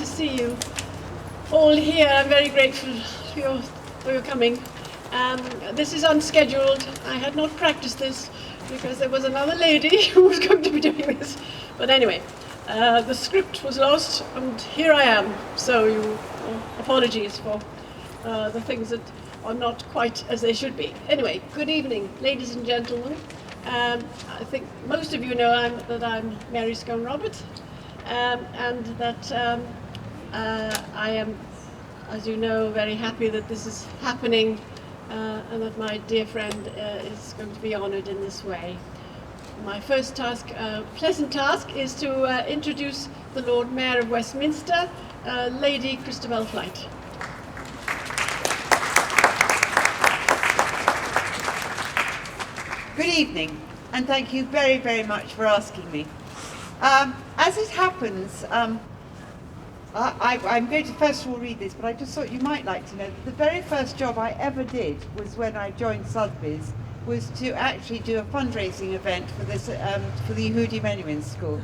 to see you all here. I'm very grateful for your coming. This is unscheduled. I had not practiced this because there was another lady who was going to be doing this. But anyway, the script was lost and here I am. So apologies for the things that are not quite as they should be. Anyway, good evening, ladies and gentlemen. I think most of you know that I'm Mary Scone-Roberts, and that I am, as you know, very happy that this is happening and that my dear friend is going to be honoured in this way. My first task, pleasant task, is to introduce the Lord Mayor of Westminster, Lady Christabel Flight. Good evening, and thank you very, very much for asking me. As it happens, I'm going to first of all read this, but I just thought you might like to know that the very first job I ever did was when I joined Sotheby's, was to actually do a fundraising event for this for the Yehudi Menuhin School.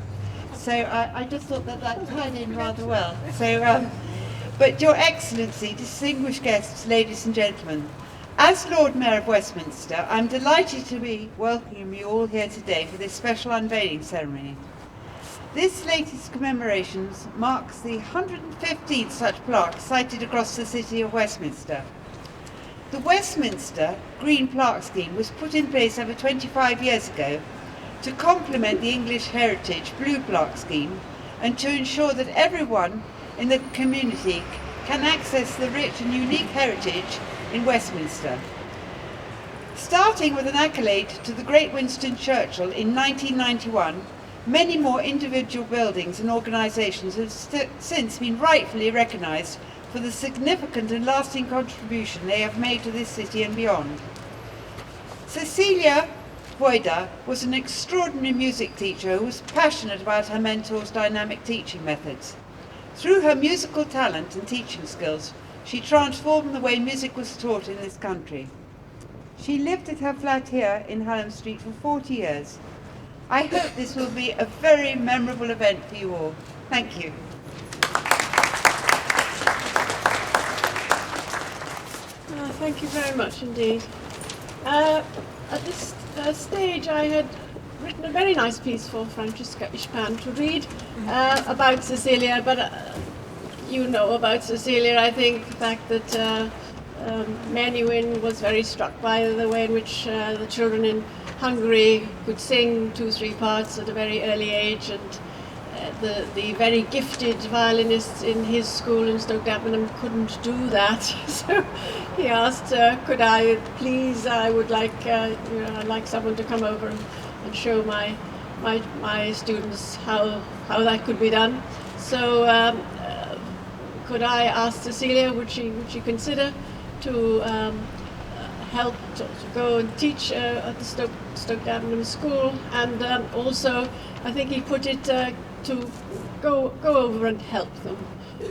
So I just thought that tied in rather well. So, but Your Excellency, distinguished guests, ladies and gentlemen, as Lord Mayor of Westminster, I'm delighted to be welcoming you all here today for this special unveiling ceremony. This latest commemorations marks the 115th such plaque sited across the city of Westminster. The Westminster Green Plaque Scheme was put in place over 25 years ago to complement the English Heritage Blue Plaque Scheme and to ensure that everyone in the community can access the rich and unique heritage in Westminster. Starting with an accolade to the great Winston Churchill in 1991, many more individual buildings and organisations have since been rightfully recognised for the significant and lasting contribution they have made to this city and beyond. Celia Vajda was an extraordinary music teacher who was passionate about her mentor's dynamic teaching methods. Through her musical talent and teaching skills, she transformed the way music was taught in this country. She lived at her flat here in Hallam Street for 40 years. I hope this will be a very memorable event for you all. Thank you. Thank you very much indeed. At this stage I had written a very nice piece for Francesca Ishpan to read about Cecilia, but you know about Cecilia, I think, the fact that Menuhin was very struck by the way in which the children in Hungary could sing 2-3 parts at a very early age, and the very gifted violinists in his school in Stoke Dagenham couldn't do that. So he asked, could I please, I would like, I'd like someone to come over and show my students how that could be done. So could I ask Cecilia, would she consider to help to go and teach at the Stoke Dagenham school, and also I think he put it to go over and help them.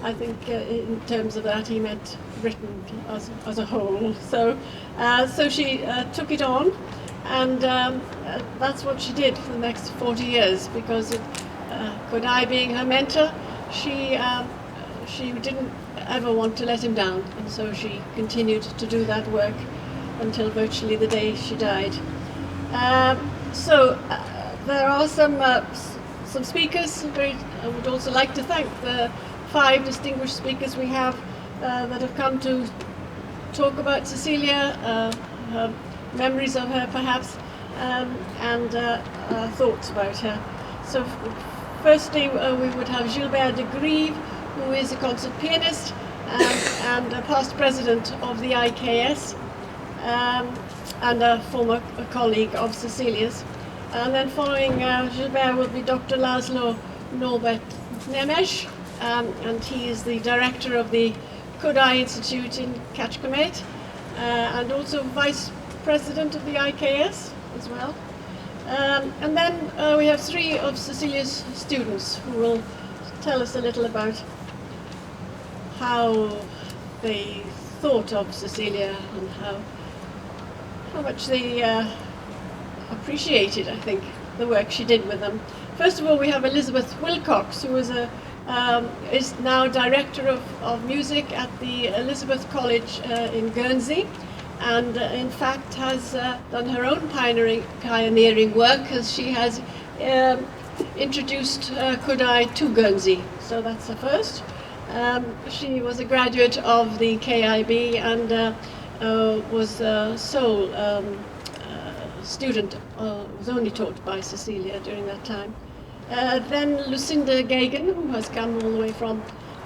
I think in terms of that he meant Britain as a whole. So she took it on, and that's what she did for the next 40 years, because Kodai being her mentor, she didn't ever want to let him down, and so she continued to do that work until virtually the day she died. There are some speakers. I would also like to thank the 5 distinguished speakers we have that have come to talk about Cecilia, her memories of her perhaps, and thoughts about her. So firstly we would have Gilbert de Grieve, who is a concert pianist and a past president of the IKS, and a former colleague of Cecilia's. And then following Gilbert will be Dr. Laszlo Norbert Nemes, and he is the director of the Kodai Institute in Kecskemét, and also vice president of the IKS as well. And then we have 3 of Cecilia's students who will tell us a little about how they thought of Cecilia and how much they appreciated, I think, the work she did with them. First of all, we have Elizabeth Wilcox, who was a is now director of music at the Elizabeth College in Guernsey, and in fact has done her own pioneering work, as she has introduced Kudai to Guernsey. So that's the first. She was a graduate of the KIB and was sole student, was only taught by Cecilia during that time. Then Lucinda Gagan, who has come all the way from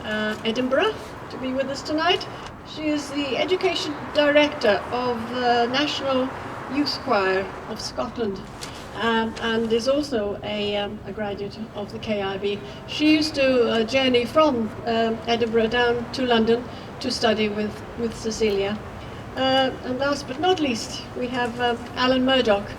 Edinburgh to be with us tonight. She is the Education Director of the National Youth Choir of Scotland, and is also a graduate of the KIB. She used to journey from Edinburgh down to London to study with Cecilia. And last but not least, we have Alan Murdoch,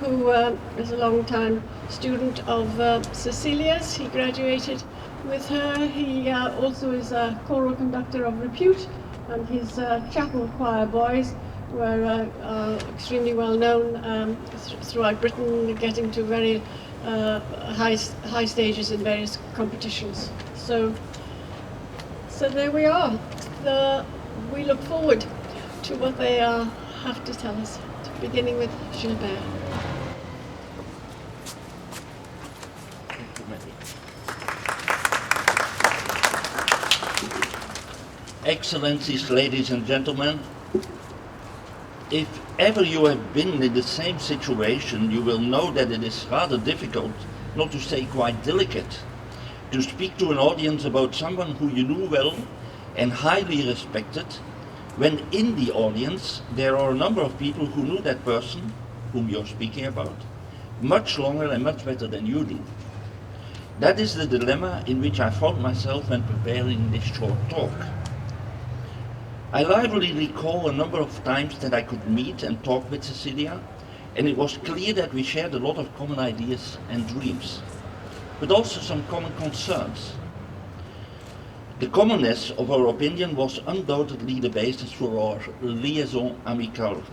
who is a long-time student of Cecilia's. He graduated with her. He also is a choral conductor of repute, and his chapel choir boys were extremely well known throughout Britain, getting to very high stages in various competitions. So there we are. We look forward to what they have to tell us, beginning with Gilbert. Excellencies, ladies and gentlemen, if ever you have been in the same situation, you will know that it is rather difficult, not to say quite delicate, to speak to an audience about someone who you knew well and highly respected, when in the audience there are a number of people who knew that person whom you're speaking about much longer and much better than you do. That is the dilemma in which I found myself when preparing this short talk. I lively recall a number of times that I could meet and talk with Cecilia, and it was clear that we shared a lot of common ideas and dreams, but also some common concerns. The commonness of our opinion was undoubtedly the basis for our liaison amicale.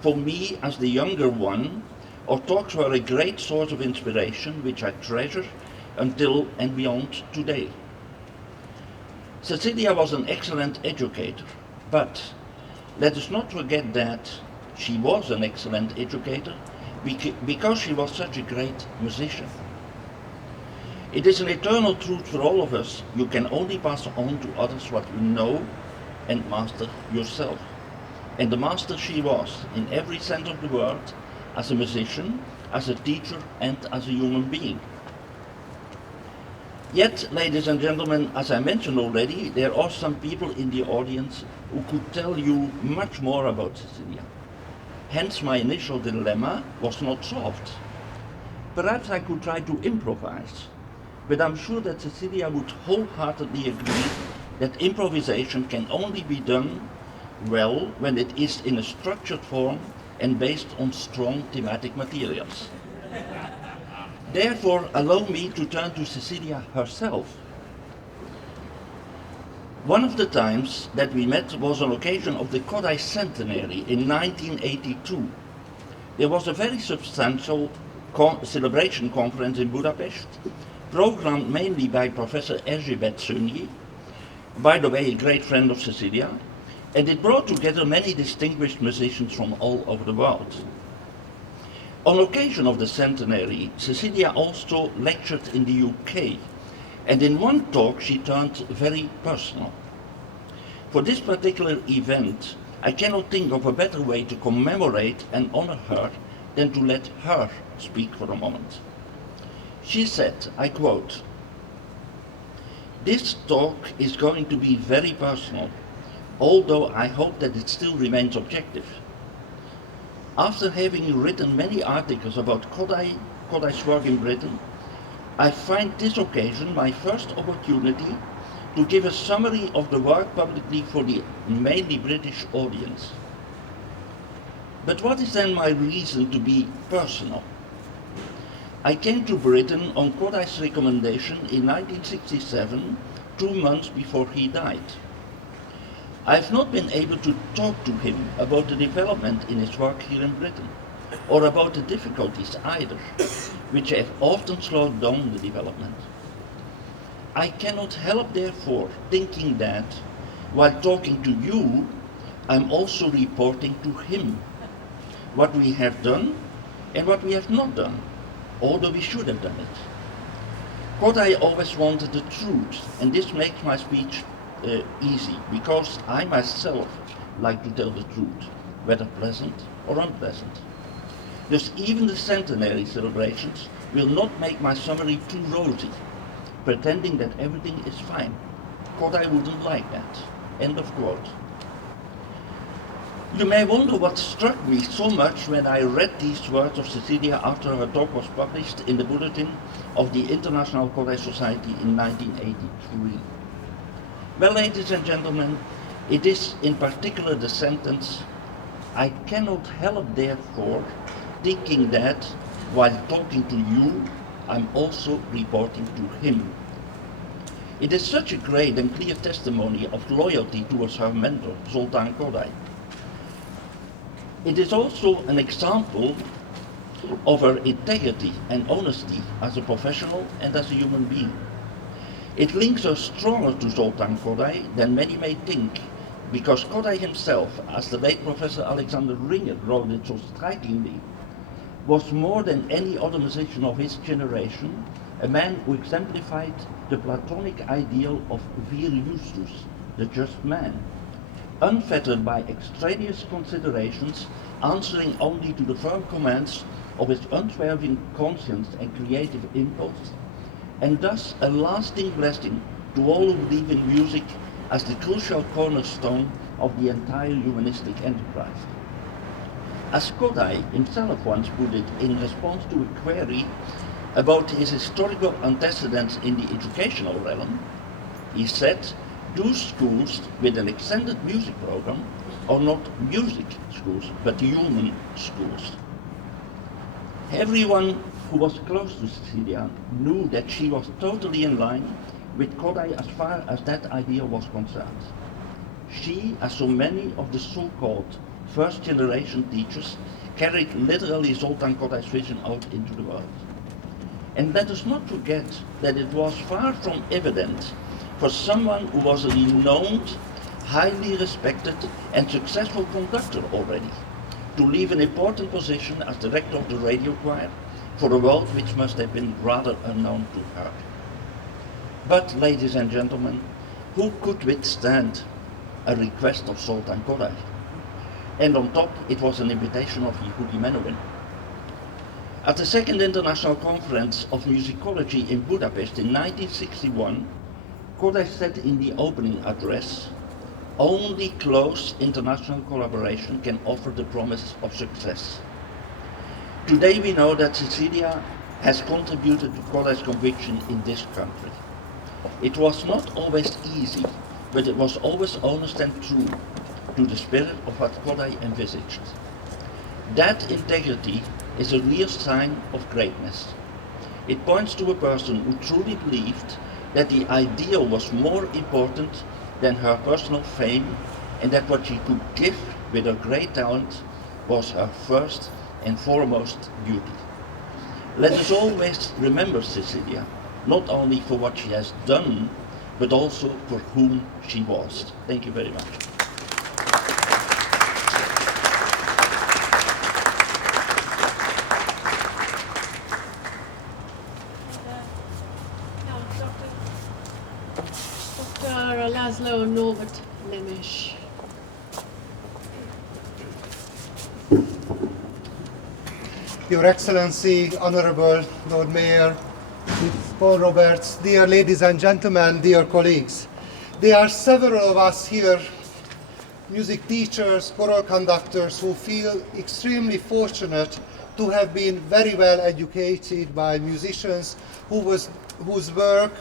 For me, as the younger one, our talks were a great source of inspiration, which I treasure until and beyond today. Cecilia was an excellent educator, but let us not forget that she was an excellent educator because she was such a great musician. It is an eternal truth for all of us: you can only pass on to others what you know and master yourself. And the master she was, in every sense of the word, as a musician, as a teacher, and as a human being. Yet, ladies and gentlemen, as I mentioned already, there are some people in the audience who could tell you much more about Cecilia. Hence my initial dilemma was not solved. Perhaps I could try to improvise, but I'm sure that Cecilia would wholeheartedly agree that improvisation can only be done well when it is in a structured form and based on strong thematic materials. Therefore, allow me to turn to Cecilia herself. One of the times that we met was on occasion of the Kodály centenary in 1982. There was a very substantial celebration conference in Budapest, programmed mainly by Professor Erzsébet Szőnyi, by the way a great friend of Cecilia, and it brought together many distinguished musicians from all over the world. On occasion of the centenary, Cecilia also lectured in the UK, and in one talk she turned very personal. For this particular event, I cannot think of a better way to commemorate and honor her than to let her speak for a moment. She said, I quote, "This talk is going to be very personal, although I hope that it still remains objective. After having written many articles about Kodály's work in Britain, I find this occasion my first opportunity to give a summary of the work publicly for the mainly British audience. But what is then my reason to be personal? I came to Britain on Kodály's recommendation in 1967, 2 months before he died. I have not been able to talk to him about the development in his work here in Britain, or about the difficulties either, which have often slowed down the development. I cannot help, therefore, thinking that while talking to you, I'm also reporting to him what we have done and what we have not done, although we should have done it. Kodai always wanted the truth, and this makes my speech easy, because I myself like to tell the truth, whether pleasant or unpleasant. Thus even the centenary celebrations will not make my summary too rosy, pretending that everything is fine. Kodai wouldn't like that. End of quote. You may wonder what struck me so much when I read these words of Cecilia after her talk was published in the Bulletin of the International Kodai Society in 1983. Well, ladies and gentlemen, it is in particular the sentence, I cannot help, therefore, thinking that while talking to you, I'm also reporting to him. It is such a great and clear testimony of loyalty towards her mentor, Zoltán Kodály. It is also an example of her integrity and honesty as a professional and as a human being. It links her stronger to Zoltán Kodály than many may think, because Kodály himself, as the late Professor Alexander Ringer wrote it so strikingly, was more than any other musician of his generation, a man who exemplified the Platonic ideal of vir justus, the just man, unfettered by extraneous considerations, answering only to the firm commands of his unswerving conscience and creative impulse, and thus a lasting blessing to all who believe in music as the crucial cornerstone of the entire humanistic enterprise. As Kodály himself once put it in response to a query about his historical antecedents in the educational realm, he said, those schools with an extended music program are not music schools, but human schools. Everyone who was close to Celia knew that she was totally in line with Kodály as far as that idea was concerned. She, as so many of the so-called first-generation teachers, carried literally Zoltán Kodály's vision out into the world. And let us not forget that it was far from evident for someone who was a renowned, highly respected and successful conductor already, to leave an important position as director of the radio choir for a world which must have been rather unknown to her. But, ladies and gentlemen, who could withstand a request of Zoltán Kodály? And on top, it was an invitation of Yehudi Menuhin. At the Second International Conference of Musicology in Budapest in 1961, Kodály said in the opening address, only close international collaboration can offer the promise of success. Today we know that Cecilia has contributed to Kodály's conviction in this country. It was not always easy, but it was always honest and true to the spirit of what Kodály envisaged. That integrity is a real sign of greatness. It points to a person who truly believed that the ideal was more important than her personal fame, and that what she could give with her great talent was her first and foremost beauty. Let us always remember Cecilia, not only for what she has done, but also for whom she was. Thank you very much. Dr. Laszlo Norbert Nemes. Your Excellency, Honorable Lord Mayor, Paul Roberts, dear ladies and gentlemen, dear colleagues. There are several of us here, music teachers, choral conductors, who feel extremely fortunate to have been very well educated by musicians whose work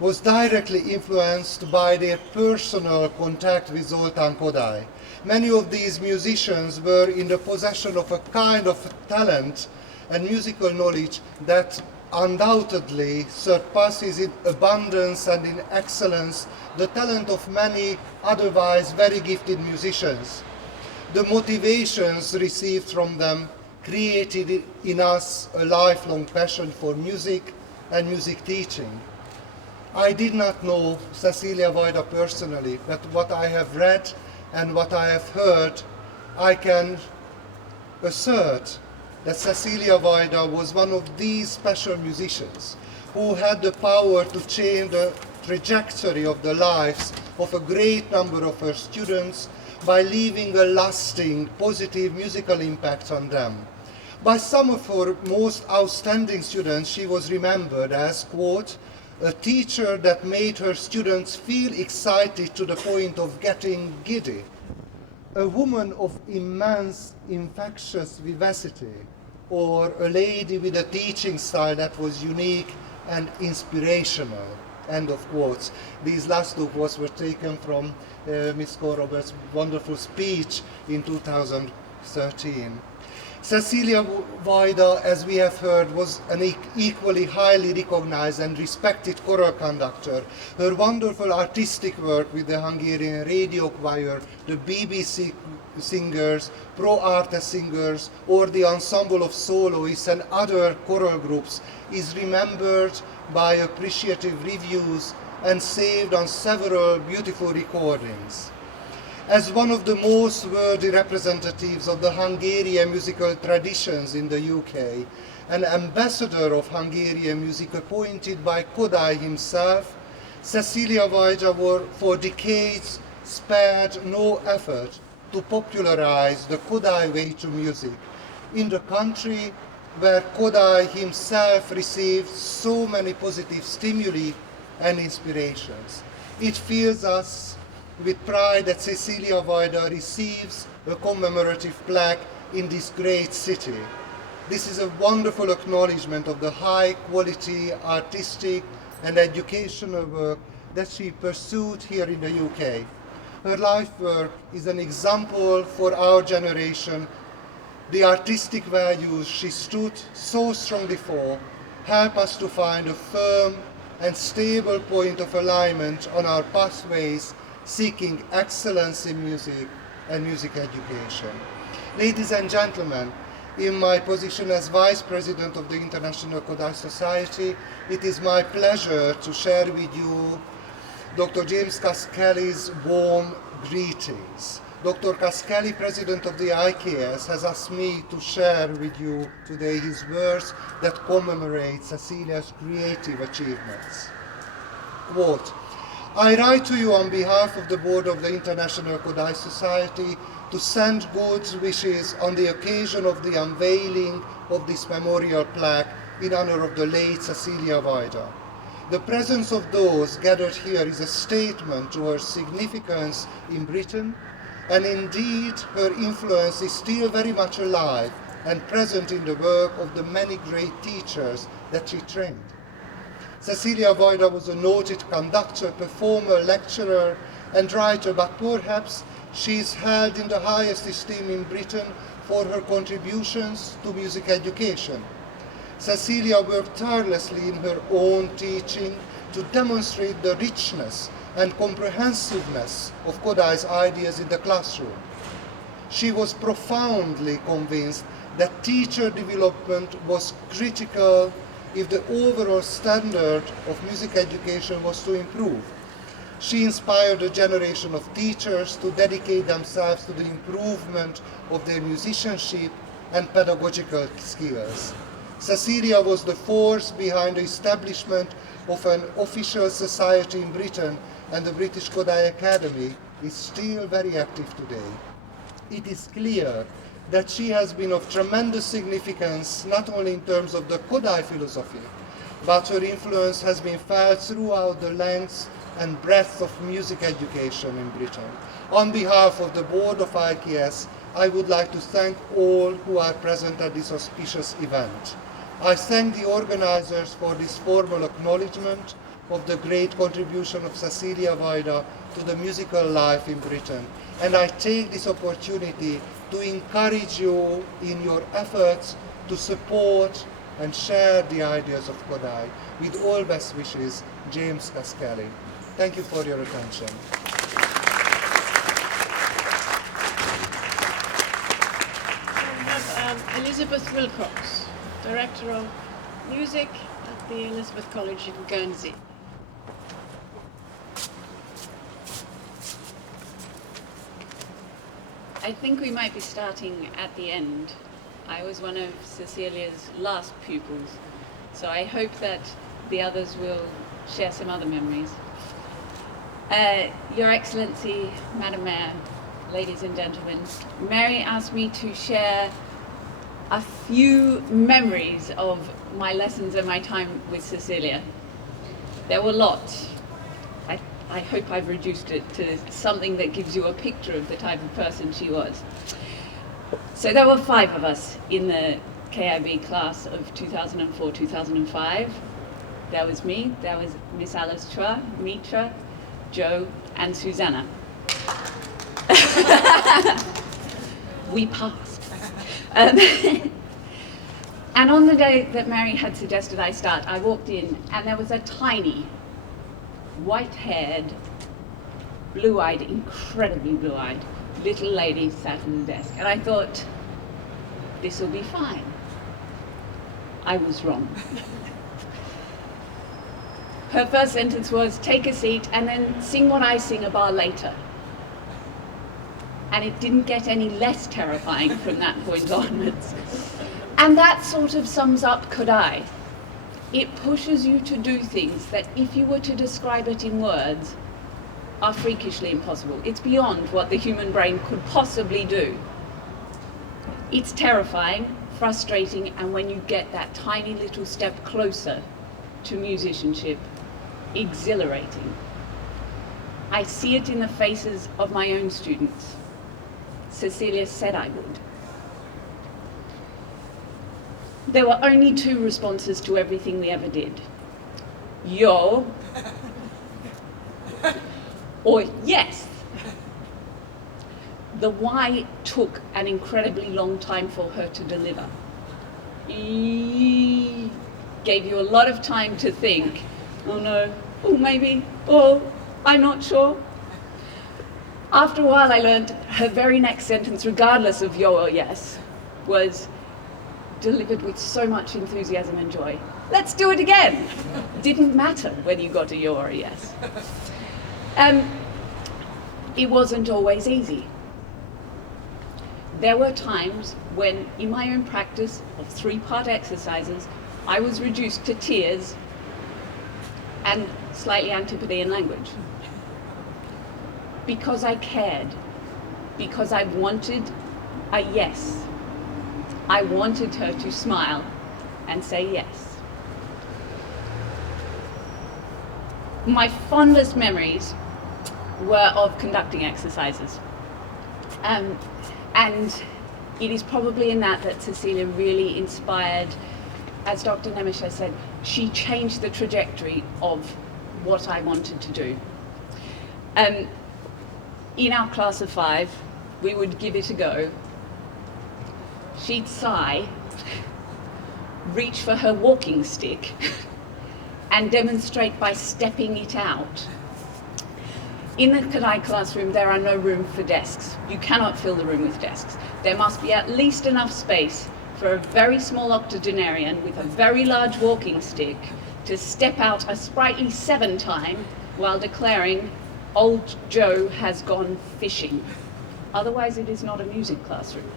was directly influenced by their personal contact with Zoltán Kodály. Many of these musicians were in the possession of a kind of talent and musical knowledge that undoubtedly surpasses in abundance and in excellence the talent of many otherwise very gifted musicians. The motivations received from them created in us a lifelong passion for music and music teaching. I did not know Cecilia Vajda personally, but what I have read and what I have heard, I can assert that Cecilia Vajda was one of these special musicians who had the power to change the trajectory of the lives of a great number of her students by leaving a lasting, positive musical impact on them. By some of her most outstanding students, she was remembered as, quote, a teacher that made her students feel excited to the point of getting giddy, a woman of immense infectious vivacity, or a lady with a teaching style that was unique and inspirational, end of quotes. These last two quotes were taken from Miss Roberts' wonderful speech in 2013. Cecilia Vajda, as we have heard, was an equally highly recognized and respected choral conductor. Her wonderful artistic work with the Hungarian radio choir, the BBC singers, Pro Arte singers, or the ensemble of soloists and other choral groups is remembered by appreciative reviews and saved on several beautiful recordings. As one of the most worthy representatives of the Hungarian musical traditions in the UK, an ambassador of Hungarian music appointed by Kodály himself, Cecilia Vajda for decades spared no effort to popularize the Kodály way to music in the country where Kodály himself received so many positive stimuli and inspirations. It fills us with pride that Cecilia Vajda receives a commemorative plaque in this great city. This is a wonderful acknowledgement of the high quality artistic and educational work that she pursued here in the UK. Her life work is an example for our generation. The artistic values she stood so strongly for help us to find a firm and stable point of alignment on our pathways seeking excellence in music and music education. Ladies and gentlemen, in my position as Vice President of the International Kodály Society, it is my pleasure to share with you Dr. James Kaskeli's warm greetings. Dr. Kaskeli, President of the IKS, has asked me to share with you today his words that commemorate Cecilia's creative achievements. Quote, I write to you on behalf of the Board of the International Kodály Society to send good wishes on the occasion of the unveiling of this memorial plaque in honor of the late Cecilia Vajda. The presence of those gathered here is a statement to her significance in Britain, and indeed her influence is still very much alive and present in the work of the many great teachers that she trained. Cecilia Vajda was a noted conductor, performer, lecturer, and writer, but perhaps she is held in the highest esteem in Britain for her contributions to music education. Cecilia worked tirelessly in her own teaching to demonstrate the richness and comprehensiveness of Kodály's ideas in the classroom. She was profoundly convinced that teacher development was critical if the overall standard of music education was to improve. She inspired a generation of teachers to dedicate themselves to the improvement of their musicianship and pedagogical skills. Cecilia was the force behind the establishment of an official society in Britain, and the British Kodály Academy is still very active today. It is clear that she has been of tremendous significance, not only in terms of the Kodály philosophy, but her influence has been felt throughout the length and breadth of music education in Britain. On behalf of the board of IKS, I would like to thank all who are present at this auspicious event. I thank the organizers for this formal acknowledgement of the great contribution of Cecilia Vajda to the musical life in Britain. And I take this opportunity to encourage you in your efforts to support and share the ideas of Kodály. With all best wishes, James Kaskeli. Thank you for your attention. We have Elizabeth Wilcox, Director of Music at the Elizabeth College in Guernsey. I think we might be starting at the end. I was one of Cecilia's last pupils, so I hope that the others will share some other memories. Your Excellency, Madam Mayor, ladies and gentlemen, Mary asked me to share a few memories of my lessons and my time with Cecilia. There were lots. I hope I've reduced it to something that gives you a picture of the type of person she was. So there were 5 of us in the KIB class of 2004-2005. There was me, there was Miss Alice Chua, Mitra, Joe, and Susanna. We passed. And on the day that Mary had suggested I start, I walked in and there was a tiny, white-haired, blue-eyed, incredibly blue-eyed, little lady sat at the desk. And I thought, this will be fine. I was wrong. Her first sentence was, take a seat and then sing what I sing a bar later. And it didn't get any less terrifying from that point onwards. And that sort of sums up Kodai. It pushes you to do things that if you were to describe it in words, are freakishly impossible. It's beyond what the human brain could possibly do. It's terrifying, frustrating, and when you get that tiny little step closer to musicianship, exhilarating. I see it in the faces of my own students. Cecilia said I would. There were only 2 responses to everything we ever did. Yo, or yes. The why took an incredibly long time for her to deliver. E gave you a lot of time to think, oh no, oh maybe, oh, I'm not sure. After a while I learned her very next sentence, regardless of yo or yes, was delivered with so much enthusiasm and joy. Let's do it again. Didn't matter whether you got a yo or a yes. It wasn't always easy. There were times when, in my own practice of 3-part exercises, I was reduced to tears and slightly Antipodean language. Because I cared, because I wanted a yes. I wanted her to smile and say yes. My fondest memories were of conducting exercises. And it is probably in that Cecilia really inspired, as Dr. Nemisha said, she changed the trajectory of what I wanted to do. In our class of 5, we would give it a go. She'd sigh, reach for her walking stick, and demonstrate by stepping it out. In the Kodai classroom, there are no room for desks. You cannot fill the room with desks. There must be at least enough space for a very small octogenarian with a very large walking stick to step out a sprightly 7 time while declaring, "Old Joe has gone fishing." Otherwise, it is not a music classroom.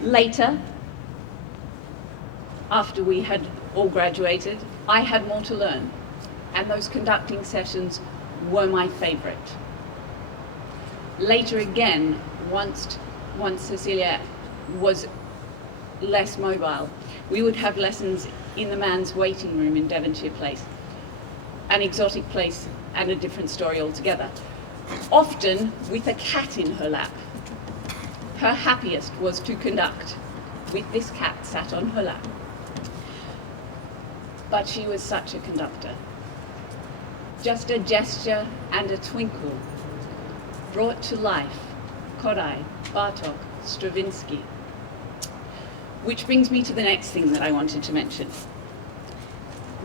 Later, after we had all graduated, I had more to learn, and those conducting sessions were my favorite. Later again, once Cecilia was less mobile, we would have lessons in the man's waiting room in Devonshire Place, an exotic place and a different story altogether, often with a cat in her lap. Her happiest was to conduct with this cat sat on her lap. But she was such a conductor. Just a gesture and a twinkle brought to life Kodai, Bartok, Stravinsky. Which brings me to the next thing that I wanted to mention.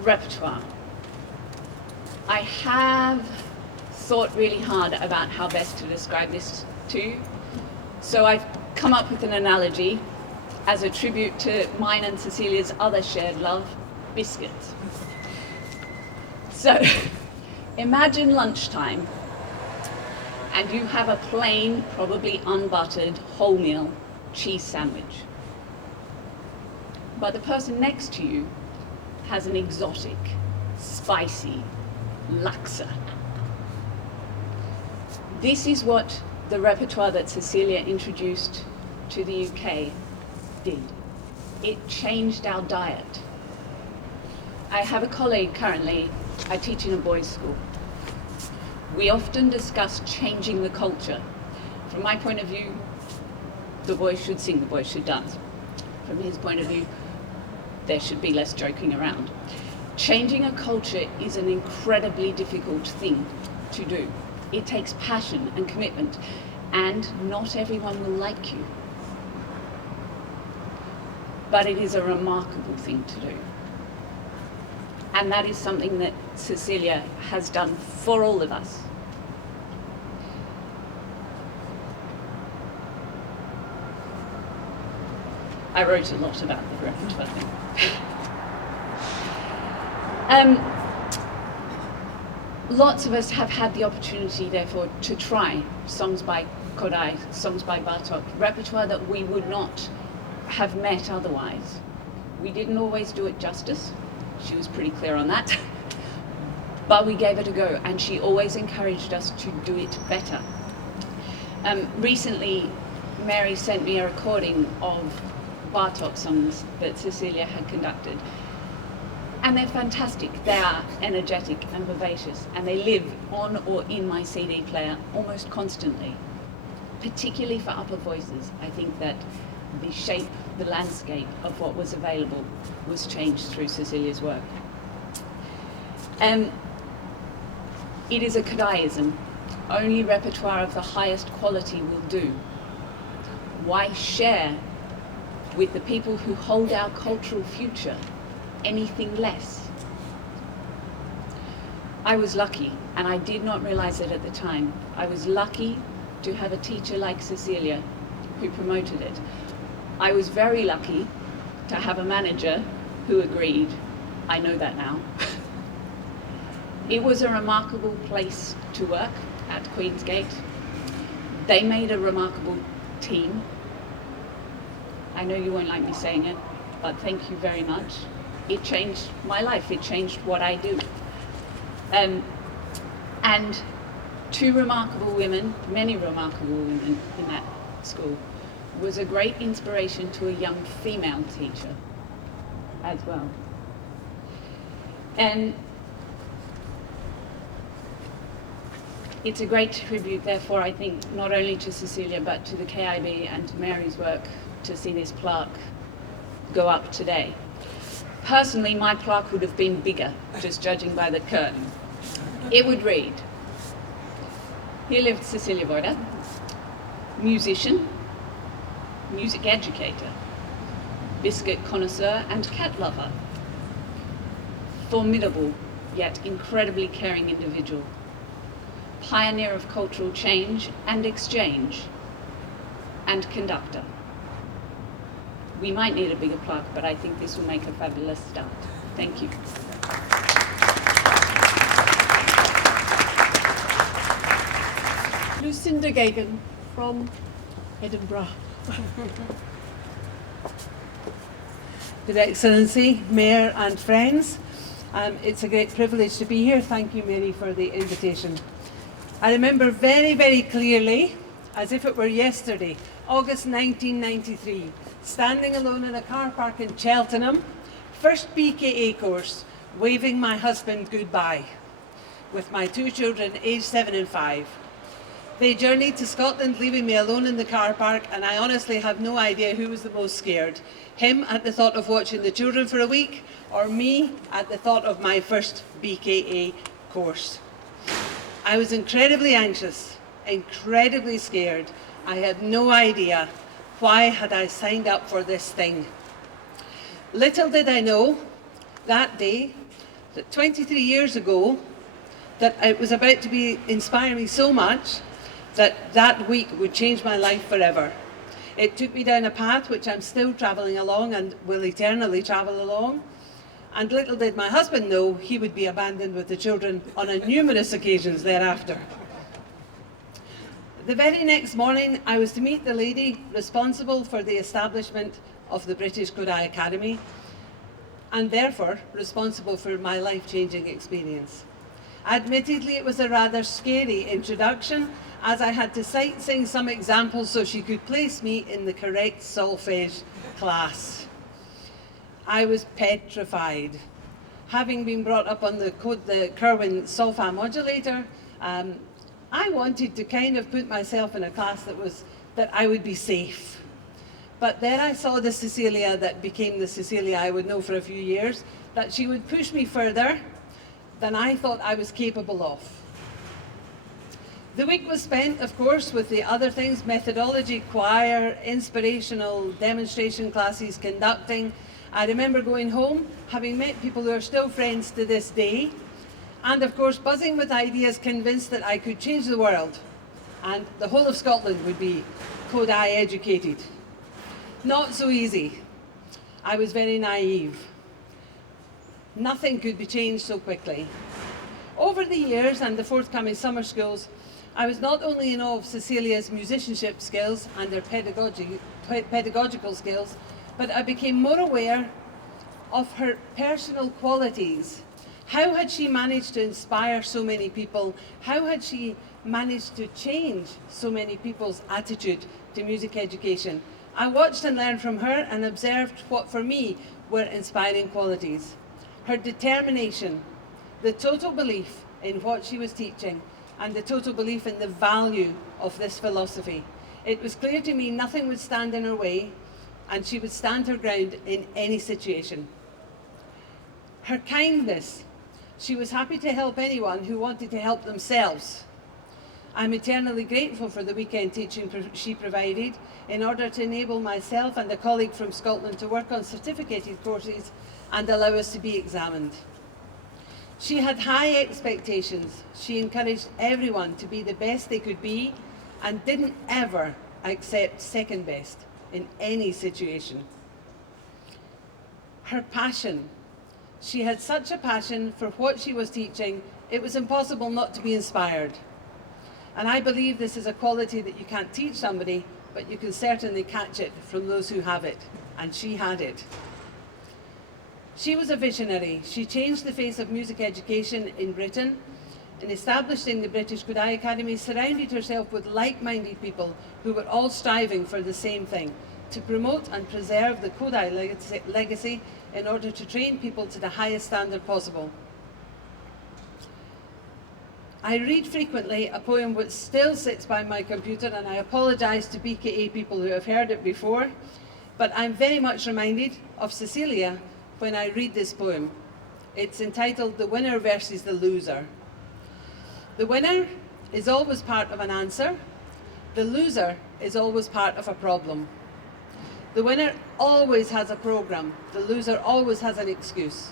Repertoire. I have thought really hard about how best to describe this to you. So I've come up with an analogy as a tribute to mine and Cecilia's other shared love, biscuits. So imagine lunchtime and you have a plain, probably unbuttered, wholemeal cheese sandwich. But the person next to you has an exotic, spicy laksa. This is what the repertoire that Cecilia introduced to the UK did. It changed our diet. I have a colleague currently, I teach in a boys' school. We often discuss changing the culture. From my point of view, the boys should sing, the boys should dance. From his point of view, there should be less joking around. Changing a culture is an incredibly difficult thing to do. It takes passion and commitment, and not everyone will like you. But it is a remarkable thing to do. And that is something that Cecilia has done for all of us. I wrote a lot about the repertoire thing. Lots of us have had the opportunity, therefore, to try songs by Kodai, songs by Bartok, repertoire that we would not have met otherwise. We didn't always do it justice. She was pretty clear on that. But we gave it a go, and she always encouraged us to do it better. Recently, Mary sent me a recording of Bartok songs that Cecilia had conducted. And they're fantastic. They are energetic and vivacious, and they live on or in my CD player almost constantly. Particularly for upper voices, I think that the shape, the landscape of what was available was changed through Cecilia's work. It is a Kodaiism. Only repertoire of the highest quality will do. Why share with the people who hold our cultural future anything less? I was lucky, and I did not realize it at the time. I was lucky to have a teacher like Cecilia who promoted it. I was very lucky to have a manager who agreed. I know that now. It was a remarkable place to work at Queensgate. They made a remarkable team. I know you won't like me saying it, but thank you very much. It changed my life. It changed what I do. And two remarkable women, many remarkable women in that school, was a great inspiration to a young female teacher as well. And it's a great tribute, therefore, I think, not only to Cecilia, but to the KIB and to Mary's work to see this plaque go up today. Personally, my plaque would have been bigger, just judging by the curtain. It would read, here lived Cecilia Vajda, musician, music educator, biscuit connoisseur and cat lover, formidable yet incredibly caring individual, pioneer of cultural change and exchange, and conductor. We might need a bigger plaque, but I think this will make a fabulous start. Thank you. Lucinda Gagan from Edinburgh. Your Excellency, Mayor and friends, it's a great privilege to be here. Thank you, Mary, for the invitation. I remember very, very clearly, as if it were yesterday, August 1993, standing alone in a car park in Cheltenham, first BKA course, waving my husband goodbye, with my two children aged 7 and 5. They journeyed to Scotland, leaving me alone in the car park, and I honestly have no idea who was the most scared. Him at the thought of watching the children for a week, or me at the thought of my first BKA course. I was incredibly anxious, incredibly scared. I had no idea why had I signed up for this thing. Little did I know that day, that 23 years ago, that it was about to be inspire me so much that that week would change my life forever. It took me down a path which I'm still travelling along and will eternally travel along. And little did my husband know he would be abandoned with the children on numerous occasions thereafter. The very next morning, I was to meet the lady responsible for the establishment of the British Kodály Academy, and therefore responsible for my life-changing experience. Admittedly, it was a rather scary introduction, as I had to sight-sing some examples so she could place me in the correct solfège class. I was petrified. Having been brought up on the Kerwin solfa modulator, I wanted to kind of put myself in a class that I would be safe. But then I saw the Celia that became the Celia I would know for a few years, that she would push me further than I thought I was capable of. The week was spent, of course, with the other things: methodology, choir, inspirational demonstration classes, conducting. I remember going home, having met people who are still friends to this day, and of course buzzing with ideas, convinced that I could change the world and the whole of Scotland would be Kodály educated. Not so easy. I was very naive. Nothing could be changed so quickly. Over the years and the forthcoming summer schools, I was not only in awe of Celia's musicianship skills and her pedagogical skills, but I became more aware of her personal qualities. How had she managed to inspire so many people? How had she managed to change so many people's attitude to music education? I watched and learned from her and observed what for me were inspiring qualities. Her determination, the total belief in what she was teaching, and the total belief in the value of this philosophy. It was clear to me nothing would stand in her way, and she would stand her ground in any situation. Her kindness. She was happy to help anyone who wanted to help themselves. I'm eternally grateful for the weekend teaching she provided in order to enable myself and a colleague from Scotland to work on certificated courses and allow us to be examined. She had high expectations. She encouraged everyone to be the best they could be and didn't ever accept second best in any situation. Her passion. She had such a passion for what she was teaching, it was impossible not to be inspired. And I believe this is a quality that you can't teach somebody, but you can certainly catch it from those who have it, and she had it. She was a visionary. She changed the face of music education in Britain. In establishing the British Kodály Academy, surrounded herself with like-minded people who were all striving for the same thing, to promote and preserve the Kodály legacy in order to train people to the highest standard possible. I read frequently a poem which still sits by my computer, and I apologise to BKA people who have heard it before, but I'm very much reminded of Celia when I read this poem. It's entitled The Winner versus the Loser. The winner is always part of an answer. The loser is always part of a problem. The winner always has a programme. The loser always has an excuse.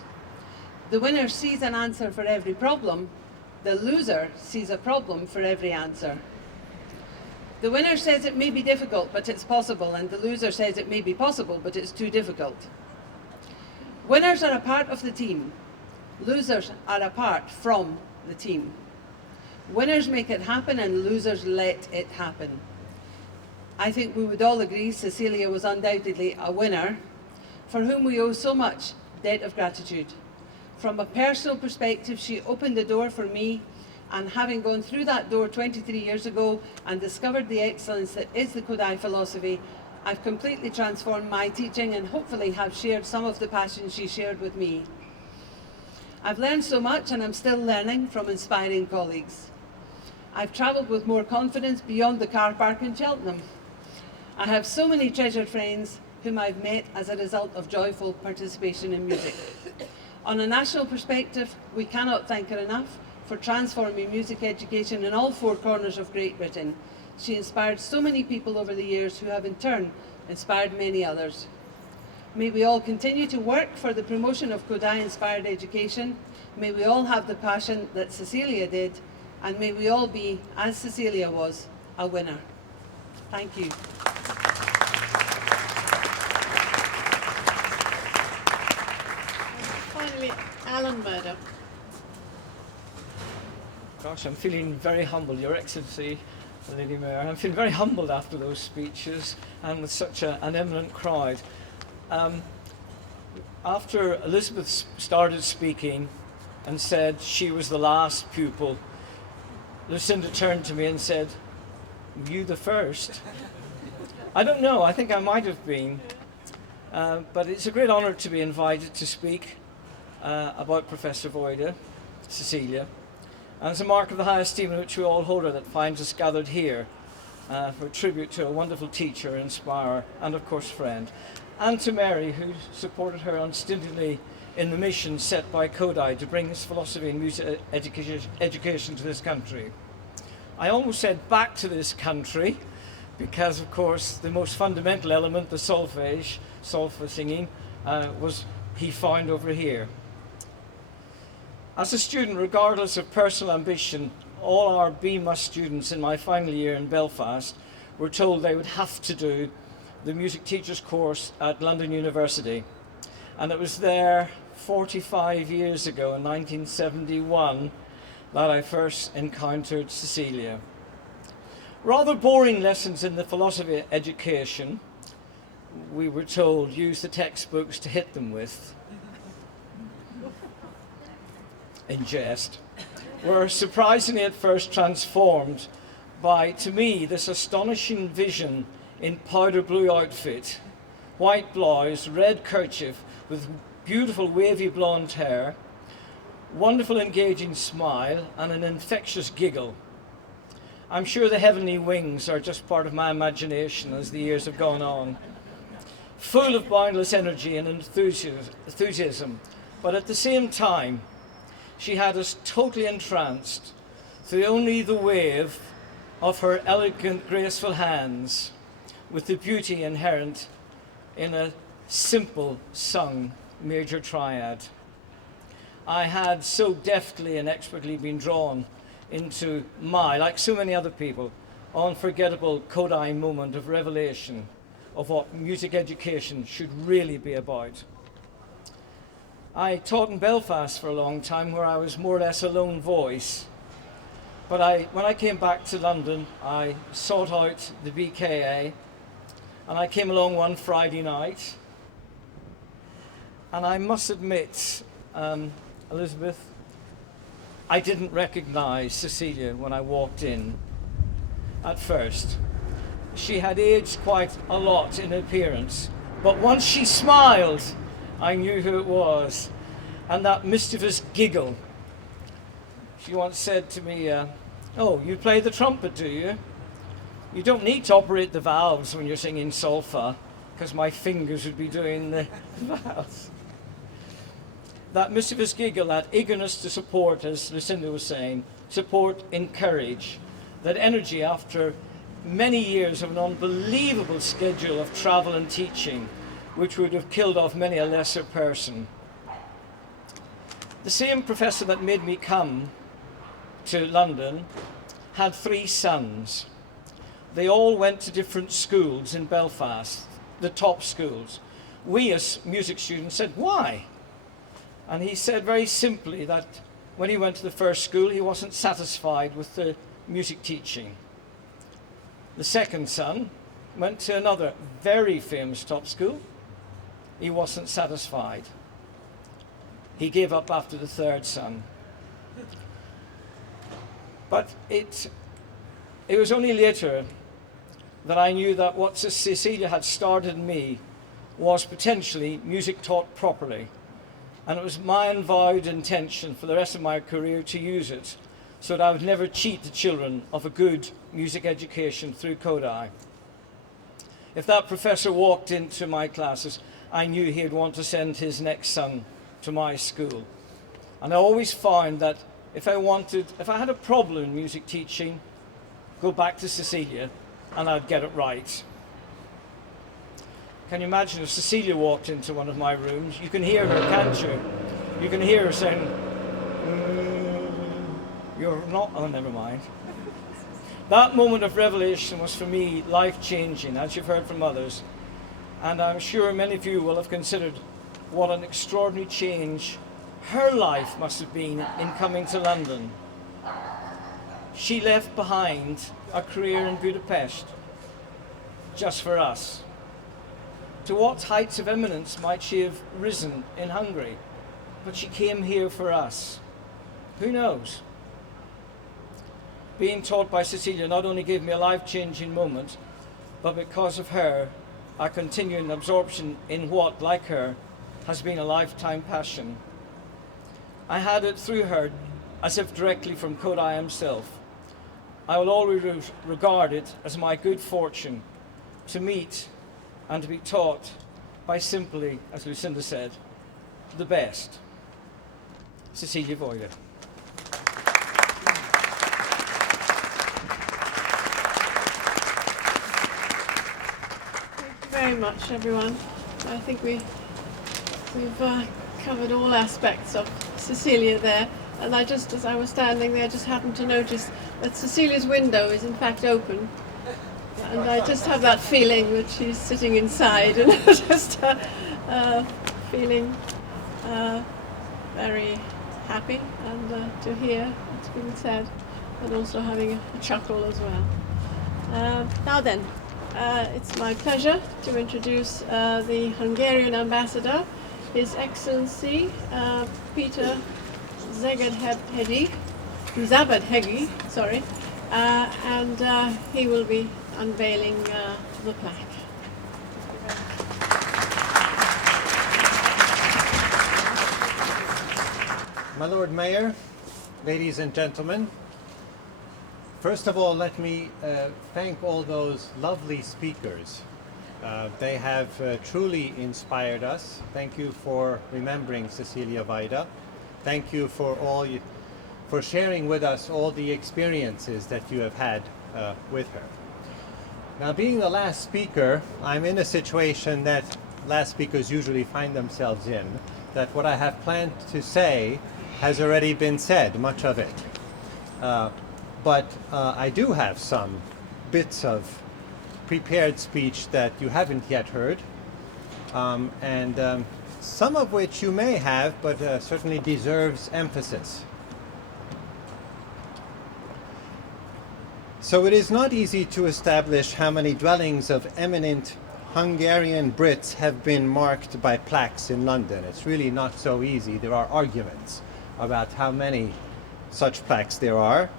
The winner sees an answer for every problem. The loser sees a problem for every answer. The winner says it may be difficult, but it's possible, and the loser says it may be possible, but it's too difficult. Winners are a part of the team. Losers are apart from the team. Winners make it happen, and losers let it happen. I think we would all agree Celia was undoubtedly a winner, for whom we owe so much debt of gratitude. From a personal perspective, she opened the door for me, and having gone through that door 23 years ago and discovered the excellence that is the Kodály philosophy, I've completely transformed my teaching and hopefully have shared some of the passion she shared with me. I've learned so much, and I'm still learning from inspiring colleagues. I've travelled with more confidence beyond the car park in Cheltenham. I have so many treasured friends whom I've met as a result of joyful participation in music. On a national perspective, we cannot thank her enough for transforming music education in all four corners of Great Britain. She inspired so many people over the years who have in turn inspired many others. May we all continue to work for the promotion of Kodály-inspired education. May we all have the passion that Celia did, and may we all be, as Celia was, a winner. Thank you. Finally, Alan Murdoch. Gosh, I'm feeling very humble, Your Excellency. Lady Mayor. I'm feeling very humbled after those speeches and with such an eminent crowd. After Elizabeth started speaking and said she was the last pupil, Lucinda turned to me and said, "You the first?" I don't know, I think I might have been. But it's a great honour to be invited to speak about Professor Vajda, Celia. And it's a mark of the high esteem in which we all hold her that finds us gathered here for a tribute to a wonderful teacher, inspirer, and of course friend. And to Mary, who supported her unstintedly in the mission set by Kodai to bring his philosophy and music education to this country. I almost said back to this country, because of course the most fundamental element, the solfege, solfa singing, was he found over here. As a student, regardless of personal ambition, all our B-Mus students in my final year in Belfast were told they would have to do the music teachers course at London University. And it was there 45 years ago in 1971 that I first encountered Celia. Rather boring lessons in the philosophy education, we were told, use the textbooks to hit them with, in jest, were surprisingly at first transformed by, to me, this astonishing vision in powder blue outfit, white blouse, red kerchief with beautiful wavy blonde hair, wonderful engaging smile and an infectious giggle. I'm sure the heavenly wings are just part of my imagination as the years have gone on. Full of boundless energy and enthusiasm, but at the same time, she had us totally entranced through only the wave of her elegant, graceful hands, with the beauty inherent in a simple sung major triad. I had so deftly and expertly been drawn into my, like so many other people, unforgettable Kodai moment of revelation of what music education should really be about. I taught in Belfast for a long time, where I was more or less a lone voice. But when I came back to London, I sought out the BKA, and I came along one Friday night. And I must admit, Elizabeth, I didn't recognize Celia when I walked in at first. She had aged quite a lot in appearance, but once she smiled, I knew who it was. And that mischievous giggle. She once said to me, "Oh, you play the trumpet, do you? You don't need to operate the valves when you're singing solfa," because my fingers would be doing the valves. That mischievous giggle, that eagerness to support, as Lucinda was saying, support, encourage, that energy after many years of an unbelievable schedule of travel and teaching, which would have killed off many a lesser person. The same professor that made me come to London had 3 sons. They all went to different schools in Belfast, the top schools. We as music students said, "Why?" And he said very simply that when he went to the first school, he wasn't satisfied with the music teaching. The second son went to another very famous top school. He wasn't satisfied. He gave up after the third son. But it was only later that I knew that what Celia had started in me was potentially music taught properly. And it was my avowed intention for the rest of my career to use it so that I would never cheat the children of a good music education through Kodai. If that professor walked into my classes, I knew he'd want to send his next son to my school. And I always found that if I had a problem in music teaching, go back to Celia and I'd get it right. Can you imagine if Celia walked into one of my rooms? You can hear her, can't you? You can hear her saying, "You're not," oh, never mind. That moment of revelation was for me life-changing, as you've heard from others. And I'm sure many of you will have considered what an extraordinary change her life must have been in coming to London. she left behind a career in Budapest just for us. To what heights of eminence might she have risen in Hungary? But she came here for us. Who knows? Being taught by Cecilia not only gave me a life-changing moment, but because of her, I continue an absorption in what, like her, has been a lifetime passion. I had it through her, as if directly from Kodai himself. I will always regard it as my good fortune to meet and to be taught by simply, as Lucinda said, the best. Cecilia Vajda. Thank you very much, everyone. I think we've covered all aspects of Cecilia there. And I just, as I was standing there, just happened to notice that Cecilia's window is in fact open. And I just have that feeling that she's sitting inside and just feeling very happy and to hear what's been said, and also having a chuckle as well. Now then, it's my pleasure to introduce the Hungarian ambassador, His Excellency Peter Zabadhegi, sorry, and he will be unveiling the plaque. My Lord Mayor, ladies and gentlemen, first of all, let me thank all those lovely speakers. They have truly inspired us. Thank you for remembering Cecilia Vajda. Thank you for sharing with us all the experiences that you have had with her. Now, being the last speaker, I'm in a situation that last speakers usually find themselves in, that what I have planned to say has already been said, much of it. But I do have some bits of prepared speech that you haven't yet heard, and some of which you may have, but certainly deserves emphasis. So it is not easy to establish how many dwellings of eminent Hungarian Brits have been marked by plaques in London. It's really not so easy. There are arguments about how many such plaques there are,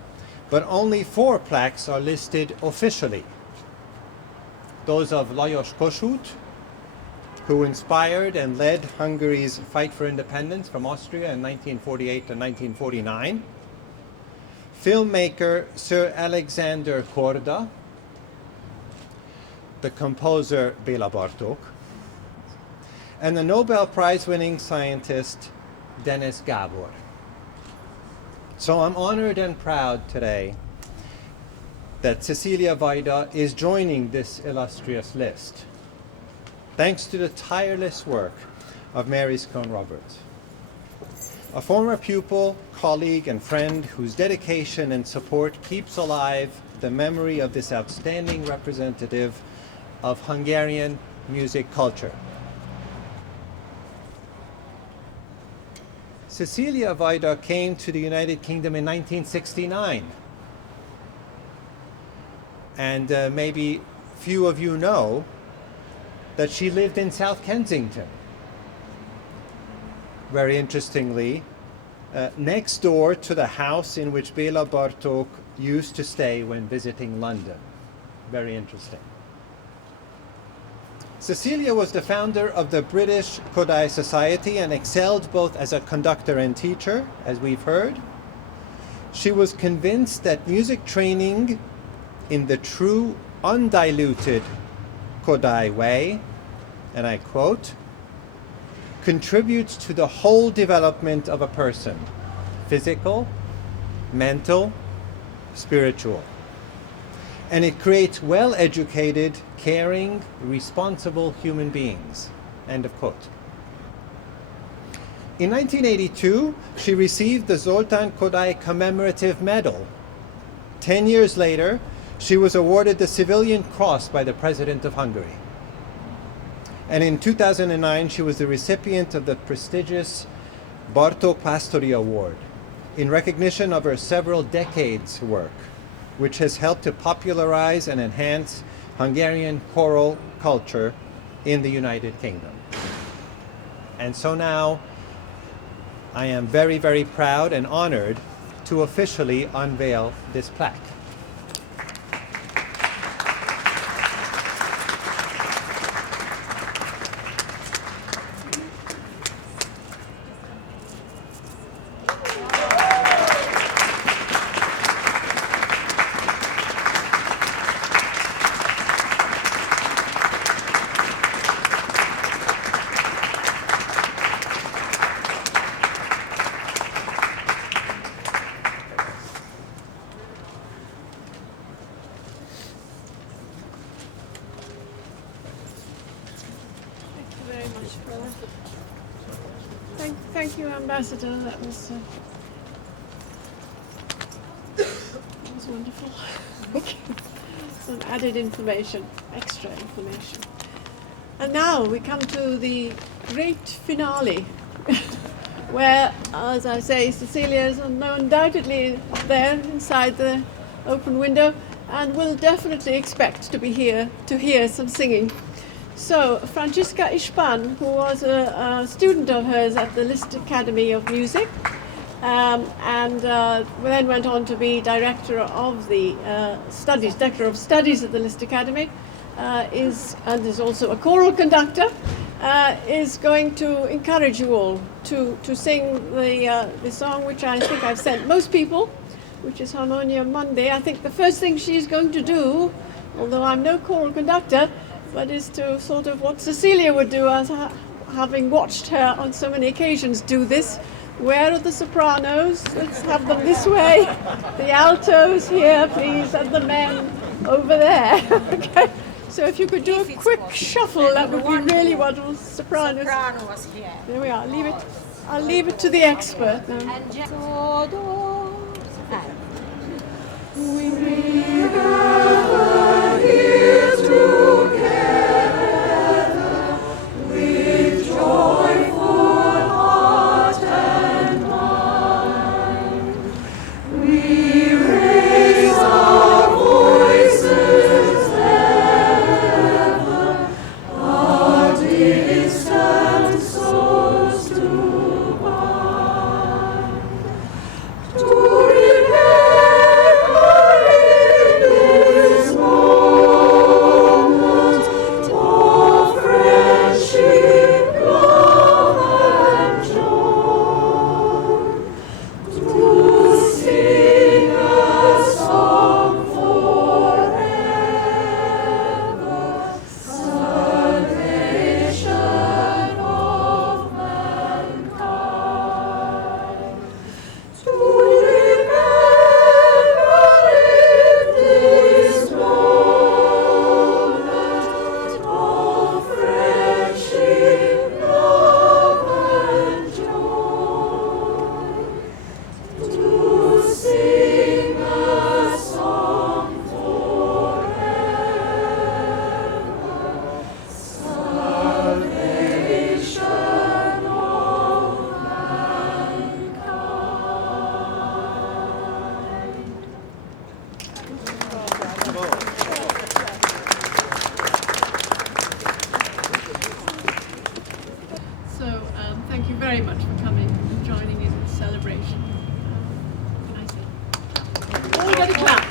but only 4 plaques are listed officially. Those of Lajos Kossuth, who inspired and led Hungary's fight for independence from Austria in 1948 to 1949. Filmmaker Sir Alexander Korda, the composer Béla Bartók, and the Nobel Prize-winning scientist Denis Gábor. So I'm honored and proud today that Cecilia Vajda is joining this illustrious list, thanks to the tireless work of Mary Scone-Roberts, a former pupil, colleague, and friend whose dedication and support keeps alive the memory of this outstanding representative of Hungarian music culture. Cecilia Vajda came to the United Kingdom in 1969. And maybe few of you know that she lived in South Kensington. Very interestingly, next door to the house in which Béla Bartók used to stay when visiting London. Very interesting. Cecilia was the founder of the British Kodai Society and excelled both as a conductor and teacher, as we've heard. She was convinced that music training in the true, undiluted Kodai way, and I quote, contributes to the whole development of a person, physical, mental, spiritual. And it creates well-educated, caring, responsible human beings, end of quote. In 1982, she received the Zoltán Kodály Commemorative Medal. 10 years later, she was awarded the Civilian Cross by the President of Hungary. And in 2009, she was the recipient of the prestigious Bartók Pastori Award. in recognition of her several decades' work, which has helped to popularize and enhance Hungarian choral culture in the United Kingdom. And so now I am very, very proud and honored to officially unveil this plaque. Very much, brother. Thank you, Ambassador. That was wonderful. Some added information, extra information. And now we come to the great finale, where, as I say, Cecilia is undoubtedly there inside the open window, and will definitely expect to be here to hear some singing. So, Francisca Ispan, who was a student of hers at the Liszt Academy of Music, and then went on to be director of the director of studies at the Liszt Academy, is also a choral conductor, is going to encourage you all to sing the song which I think I've sent most people, which is Harmonia Mundi. I think the first thing she's going to do, although I'm no choral conductor, but is to sort of what Cecilia would do, as having watched her on so many occasions do this. Where are the sopranos? Let's have them this way. The altos here, please, and the men over there. Okay. So if you could do a quick shuffle, that would be really wonderful. Sopranos. Sopranos here. There we are. I'll leave it to the expert now. Thank you very much for coming and joining in this celebration. Can I say? All get a clap.